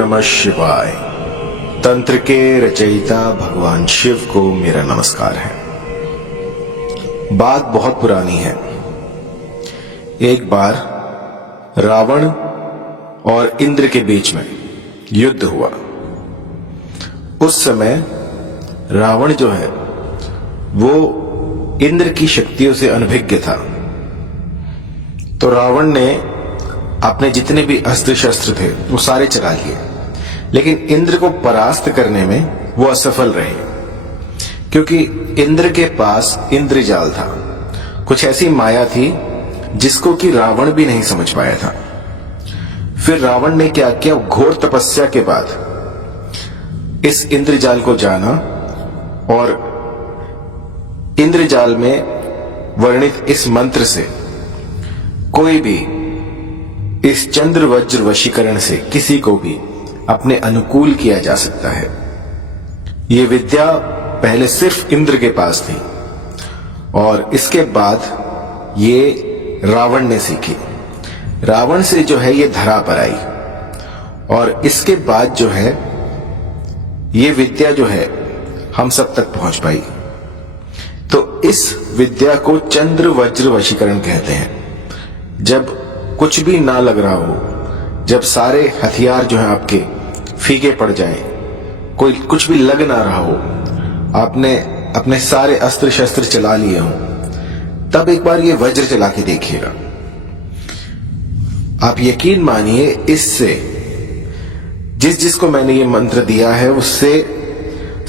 नमः शिवाय। तंत्र के रचयिता भगवान शिव को मेरा नमस्कार है। बात बहुत पुरानी है। एक बार रावण और इंद्र के बीच में युद्ध हुआ। उस समय रावण जो है वो इंद्र की शक्तियों से अनभिज्ञ था। तो रावण ने अपने जितने भी अस्त्र शस्त्र थे वो सारे चला लिए, लेकिन इंद्र को परास्त करने में वो असफल रहे, क्योंकि इंद्र के पास इंद्रजाल था। कुछ ऐसी माया थी जिसको कि रावण भी नहीं समझ पाया था। फिर रावण ने क्या किया, घोर तपस्या के बाद इस इंद्रजाल को जाना और इंद्रजाल में वर्णित इस मंत्र से कोई भी इस चंद्र वज्र वशीकरण से किसी को भी अपने अनुकूल किया जा सकता है। यह विद्या पहले सिर्फ इंद्र के पास थी और इसके बाद ये रावण ने सीखी। रावण से जो है ये धरा पर आई और इसके बाद जो है ये विद्या जो है हम सब तक पहुंच पाई। तो इस विद्या को चंद्र वज्र वशीकरण कहते हैं। जब कुछ भी ना लग रहा हो, जब सारे हथियार जो है आपके फीके पड़ जाएं, कोई कुछ भी लग ना रहा हो, आपने अपने सारे अस्त्र शस्त्र चला लिए हो, तब एक बार ये वज्र चला के देखिएगा। आप यकीन मानिए इससे जिसको मैंने ये मंत्र दिया है उससे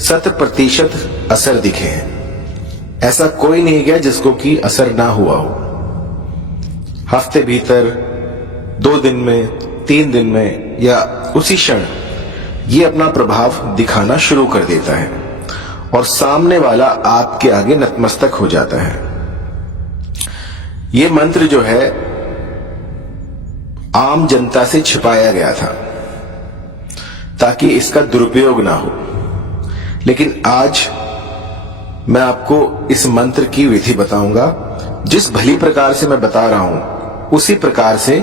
100% असर दिखे हैं। ऐसा कोई नहीं गया जिसको कि असर ना हुआ हो। हफ्ते भीतर, 2 दिन में, 3 दिन में या उसी क्षण ये अपना प्रभाव दिखाना शुरू कर देता है और सामने वाला आपके आगे नतमस्तक हो जाता है। ये मंत्र जो है आम जनता से छिपाया गया था ताकि इसका दुरुपयोग ना हो, लेकिन आज मैं आपको इस मंत्र की विधि बताऊंगा। जिस भली प्रकार से मैं बता रहा हूं उसी प्रकार से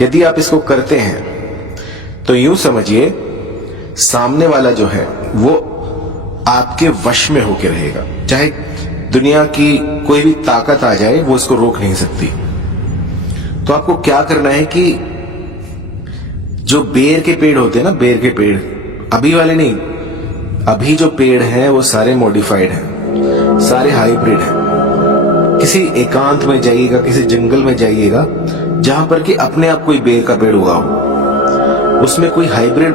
यदि आप इसको करते हैं तो यूं समझिए सामने वाला जो है वो आपके वश में होकर रहेगा। चाहे दुनिया की कोई भी ताकत आ जाए वो इसको रोक नहीं सकती। तो आपको क्या करना है कि जो बेर के पेड़ होते हैं ना, बेर के पेड़, अभी वाले नहीं, अभी जो पेड़ हैं वो सारे मॉडिफाइड हैं, सारे हाइब्रिड हैं। किसी एकांत में जाइएगा, किसी जंगल में जाइएगा जहां पर कि अपने आप कोई बेर का पेड़ उगा हो, उसमें कोई हाइब्रिड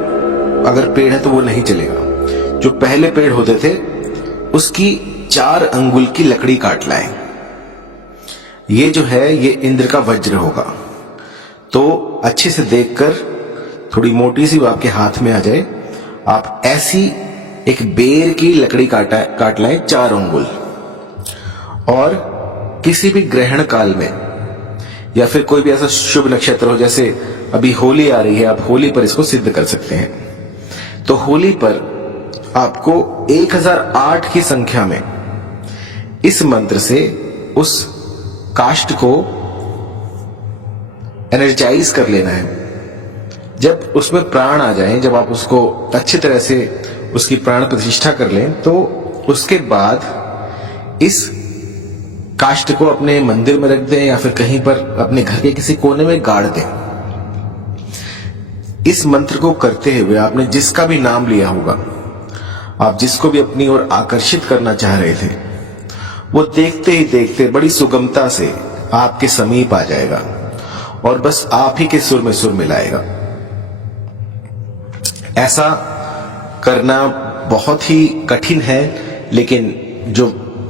अगर पेड़ है तो वो नहीं चलेगा। जो पहले पेड़ होते थे उसकी 4 अंगुल की लकड़ी काट लाएं। ये जो है ये इंद्र का वज्र होगा। तो अच्छे से देखकर, थोड़ी मोटी सी आपके हाथ में आ जाए, आप ऐसी एक बेर की लकड़ी काट लाएं 4 अंगुल, और किसी भी ग्रहण काल में या फिर कोई भी ऐसा शुभ नक्षत्र हो, जैसे अभी होली आ रही है, आप होली पर इसको सिद्ध कर सकते हैं। तो होली पर आपको 1008 की संख्या में इस मंत्र से उस काष्ठ को एनर्जाइज कर लेना है। जब उसमें प्राण आ जाए, जब आप उसको अच्छी तरह से उसकी प्राण प्रतिष्ठा कर लें, तो उसके बाद इस काष्ठ को अपने मंदिर में रख दें या फिर कहीं पर अपने घर के किसी कोने में गाड़ दें। इस मंत्र को करते हुए आपने जिसका भी नाम लिया होगा, आप जिसको भी अपनी ओर आकर्षित करना चाह रहे थे, वो देखते ही देखते बड़ी सुगमता से आपके समीप आ जाएगा और बस आप ही के सुर में सुर मिलाएगा। ऐसा करना बहुत ही कठिन है, लेकिन जो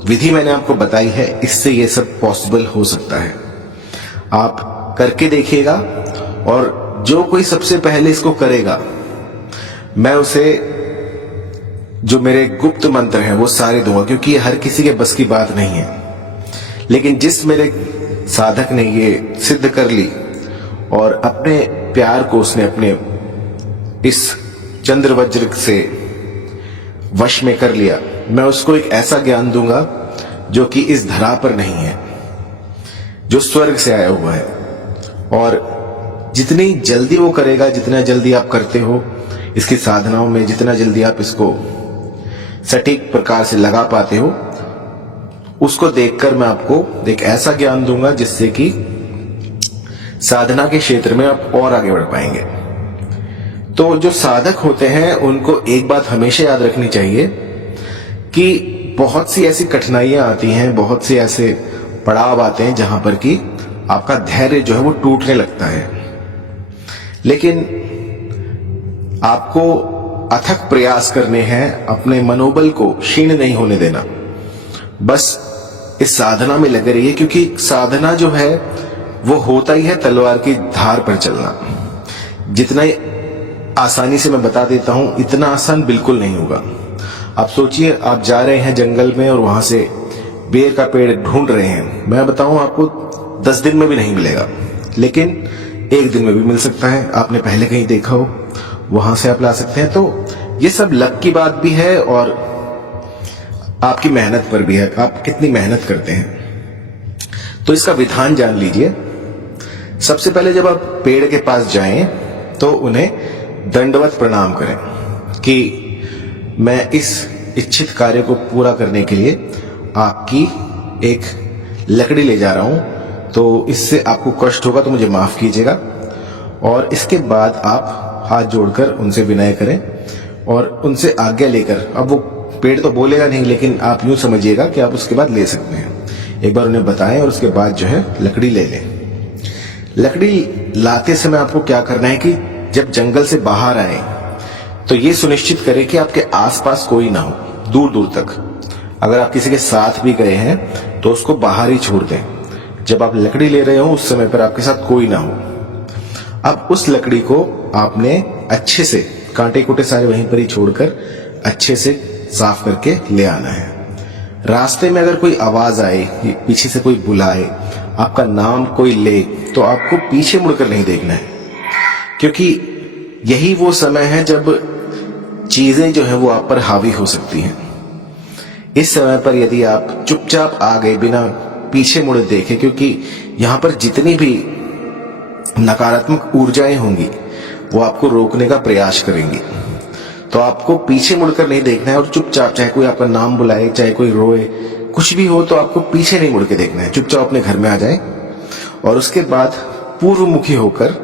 विधि मैंने आपको बताई है इससे ये सब पॉसिबल हो सकता है। आप करके देखिएगा और जो कोई सबसे पहले इसको करेगा, मैं उसे जो मेरे गुप्त मंत्र हैं वो सारे दूंगा, क्योंकि ये हर किसी के बस की बात नहीं है। लेकिन जिस मेरे साधक ने ये सिद्ध कर ली और अपने प्यार को उसने अपने इस चंद्र वज्र से वश में कर लिया, मैं उसको एक ऐसा ज्ञान दूंगा जो कि इस धरा पर नहीं है, जो स्वर्ग से आया हुआ है। और जितनी जल्दी वो करेगा, जितना जल्दी आप करते हो, इसकी साधनाओं में जितना जल्दी आप इसको सटीक प्रकार से लगा पाते हो, उसको देखकर मैं आपको एक ऐसा ज्ञान दूंगा जिससे कि साधना के क्षेत्र में आप और आगे बढ़ पाएंगे। तो जो साधक होते हैं उनको एक बात हमेशा याद रखनी चाहिए कि बहुत सी ऐसी कठिनाइयां आती हैं, बहुत से ऐसे पड़ाव आते हैं जहां पर कि आपका धैर्य जो है वो टूटने लगता है, लेकिन आपको अथक प्रयास करने हैं, अपने मनोबल को क्षीण नहीं होने देना। बस इस साधना में लगे रहिए, क्योंकि साधना जो है वो होता ही है तलवार की धार पर चलना। जितना आसानी से मैं बता देता हूं, इतना आसान बिल्कुल नहीं होगा। आप सोचिए, आप जा रहे हैं जंगल में और वहां से बेर का पेड़ ढूंढ रहे हैं। मैं बताऊं आपको 10 दिन में भी नहीं मिलेगा, लेकिन 1 दिन में भी मिल सकता है। आपने पहले कहीं देखा हो, वहां से आप ला सकते हैं। तो ये सब लक की बात भी है और आपकी मेहनत पर भी है, आप कितनी मेहनत करते हैं। तो इसका विधान जान लीजिए। सबसे पहले जब आप पेड़ के पास जाएं तो उन्हें दंडवत प्रणाम करें कि मैं इस इच्छित कार्य को पूरा करने के लिए आपकी एक लकड़ी ले जा रहा हूं, तो इससे आपको कष्ट होगा तो मुझे माफ कीजिएगा। और इसके बाद आप हाथ जोड़कर उनसे विनय करें और उनसे आज्ञा लेकर, अब वो पेड़ तो बोलेगा नहीं, लेकिन आप यूं समझिएगा कि आप उसके बाद ले सकते हैं। एक बार उन्हें बताएं और उसके बाद जो है लकड़ी ले लें। लकड़ी लाते समय आपको क्या करना है कि जब जंगल से बाहर आए तो ये सुनिश्चित करें कि आपके आसपास कोई ना हो, दूर दूर तक। अगर आप किसी के साथ भी गए हैं तो उसको बाहर ही छोड़ दें। जब आप लकड़ी ले रहे हो उस समय पर आपके साथ कोई ना हो। अब उस लकड़ी को आपने अच्छे से, कांटे कुटे सारे वहीं पर ही छोड़कर अच्छे से साफ करके ले आना है। रास्ते में अगर कोई आवाज आए, पीछे से कोई बुलाए, आपका नाम कोई ले, तो आपको पीछे मुड़कर नहीं देखना है, क्योंकि यही वो समय है जब चीजें जो है वो आप पर हावी हो सकती हैं। इस समय पर यदि आप चुपचाप आ गए बिना पीछे मुड़े देखे, क्योंकि यहां पर जितनी भी नकारात्मक ऊर्जाएं होंगी वो आपको रोकने का प्रयास करेंगी, तो आपको पीछे मुड़कर नहीं देखना है और चुपचाप, चाहे कोई आपका नाम बुलाए, चाहे कोई रोए, कुछ भी हो, तो आपको पीछे नहीं मुड़ के देखना है। चुपचाप अपने घर में आ जाए और उसके बाद पूर्वमुखी होकर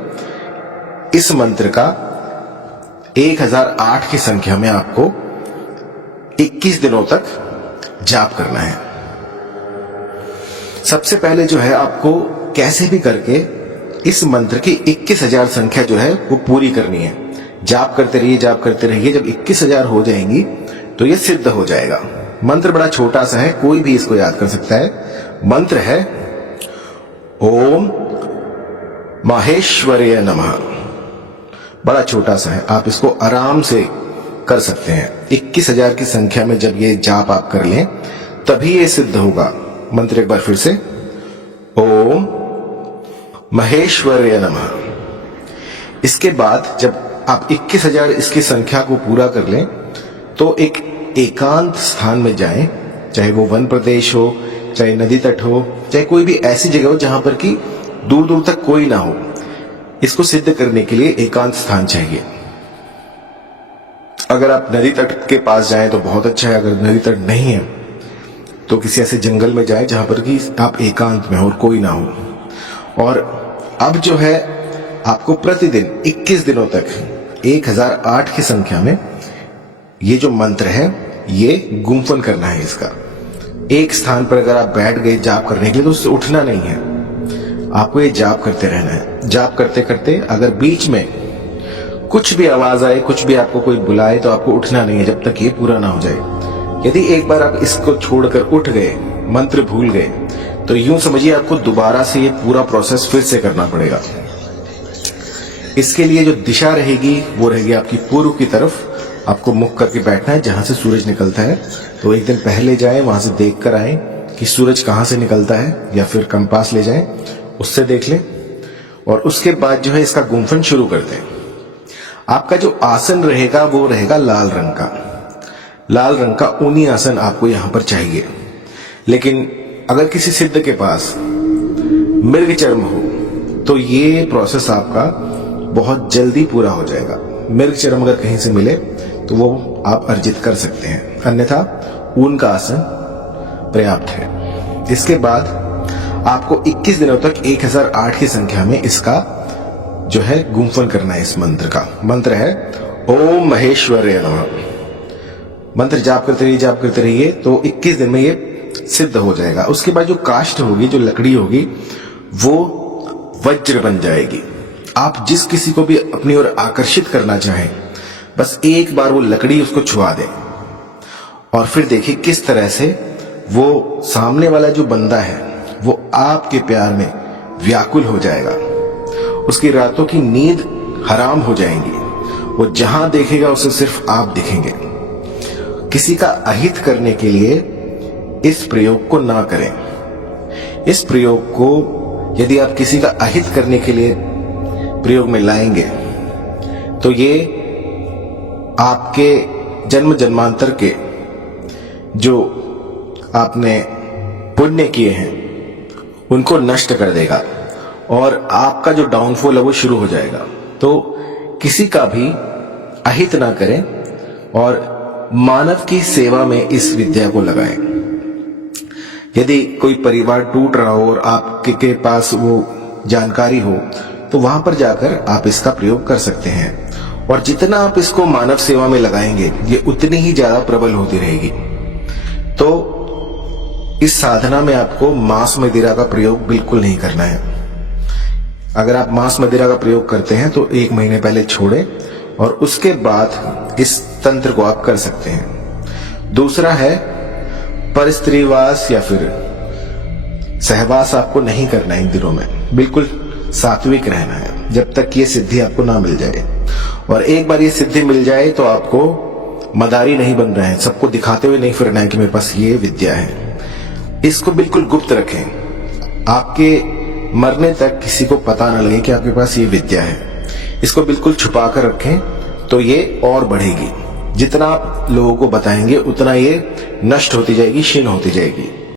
इस मंत्र का 1008 की संख्या में आपको 21 दिनों तक जाप करना है। सबसे पहले जो है आपको कैसे भी करके इस मंत्र की 21,000 संख्या जो है वो पूरी करनी है। जाप करते रहिए, जाप करते रहिए। जब 21,000 हो जाएंगी तो ये सिद्ध हो जाएगा। मंत्र बड़ा छोटा सा है, कोई भी इसको याद कर सकता है। मंत्र है ओम माहेश्वराय नमः। बड़ा छोटा सा है, आप इसको आराम से कर सकते हैं। 21,000 की संख्या में जब ये जाप आप कर लें तभी ये सिद्ध होगा। मंत्र एक बार फिर से, ओम महेश्वराय नमः। इसके बाद जब आप 21,000 इसकी संख्या को पूरा कर लें तो एक एकांत स्थान में जाएं, चाहे वो वन प्रदेश हो, चाहे नदी तट हो, चाहे कोई भी ऐसी जगह हो जहां पर कि दूर दूर तक कोई ना हो। इसको सिद्ध करने के लिए एकांत स्थान चाहिए। अगर आप नदी तट के पास जाएं तो बहुत अच्छा है, अगर नदी तट नहीं है तो किसी ऐसे जंगल में जाएं जहां पर कि आप एकांत में हो और कोई ना हो। और अब जो है आपको प्रतिदिन 21 दिनों तक 1008 की संख्या में ये जो मंत्र है ये गुम्फन करना है। इसका एक स्थान पर अगर आप बैठ गए जाप करने के लिए तो उससे उठना नहीं है, आपको ये जाप करते रहना है। जाप करते करते अगर बीच में कुछ भी आवाज आए, कुछ भी आपको कोई बुलाए, तो आपको उठना नहीं है जब तक ये पूरा ना हो जाए। यदि एक बार आप इसको छोड़कर उठ गए, मंत्र भूल गए, तो यूं समझिए आपको दोबारा से ये पूरा प्रोसेस फिर से करना पड़ेगा। इसके लिए जो दिशा रहेगी वो रहेगी आपकी पूर्व की तरफ। आपको मुख करके बैठना है जहां से सूरज निकलता है। तो एक दिन पहले जाएं, वहां से देख कर आए कि सूरज कहां से निकलता है, या फिर कंपास ले जाएं, उससे देख लें। और उसके बाद जो है इसका गुम्फन शुरू कर दें। आपका जो आसन रहेगा वो रहेगा लाल रंग का। लाल रंग का ऊनी आसन आपको यहां पर चाहिए। लेकिन अगर किसी सिद्ध के पास मृग चर्म हो तो ये प्रोसेस आपका बहुत जल्दी पूरा हो जाएगा। मृग चरम अगर कहीं से मिले तो वो आप अर्जित कर सकते हैं, अन्यथा ऊन का आसन पर्याप्त है। इसके बाद आपको 21 दिनों तक 1008 की संख्या में इसका जो है गुंफन करना है। इस मंत्र का मंत्र है ओम महेश्वराय नमः। मंत्र जाप करते रहिए तो 21 दिन में ये सिद्ध हो जाएगा। उसके बाद जो काष्ठ होगी, जो लकड़ी होगी, वो वज्र बन जाएगी। आप जिस किसी को भी अपनी ओर आकर्षित करना चाहें, बस एक बार वो लकड़ी उसको छुआ दें और फिर देखिए किस तरह से वो सामने वाला जो बंदा है वो आपके प्यार में व्याकुल हो जाएगा। उसकी रातों की नींद हराम हो जाएंगी। वो जहां देखेगा उसे सिर्फ आप दिखेंगे। किसी का अहित करने के लिए इस प्रयोग को ना करें। इस प्रयोग को यदि आप किसी का अहित करने के लिए प्रयोग में लाएंगे तो ये आपके जन्म जन्मांतर के जो आपने पुण्य किए हैं उनको नष्ट कर देगा और आपका जो डाउनफॉल है वो शुरू हो जाएगा। तो किसी का भी अहित ना करें और मानव की सेवा में इस विद्या को लगाएं। यदि कोई परिवार टूट रहा हो और आपके पास वो जानकारी हो तो वहां पर जाकर आप इसका प्रयोग कर सकते हैं और जितना आप इसको मानव सेवा में लगाएंगे ये उतनी ही ज्यादा प्रबल होती रहेगी। तो इस साधना में आपको मांस मदिरा का प्रयोग बिल्कुल नहीं करना है। अगर आप मांस मदिरा का प्रयोग करते हैं तो 1 महीने पहले छोड़ें और उसके बाद इस तंत्र को आप कर सकते हैं। दूसरा है परस्त्रीवास या फिर सहवास आपको नहीं करना है इन दिनों में, बिल्कुल सात्विक रहना है जब तक ये सिद्धि आपको ना मिल जाए। और एक बार ये सिद्धि मिल जाए तो आपको मदारी नहीं बन रहे हैं, सबको दिखाते हुए नहीं फिरना है कि मेरे पास ये विद्या है। इसको बिल्कुल गुप्त रखें, आपके मरने तक किसी को पता न लगे कि आपके पास ये विद्या है। इसको बिल्कुल छुपा कर रखें तो ये और बढ़ेगी। जितना आप लोगों को बताएंगे उतना ये नष्ट होती जाएगी, क्षीण होती जाएगी।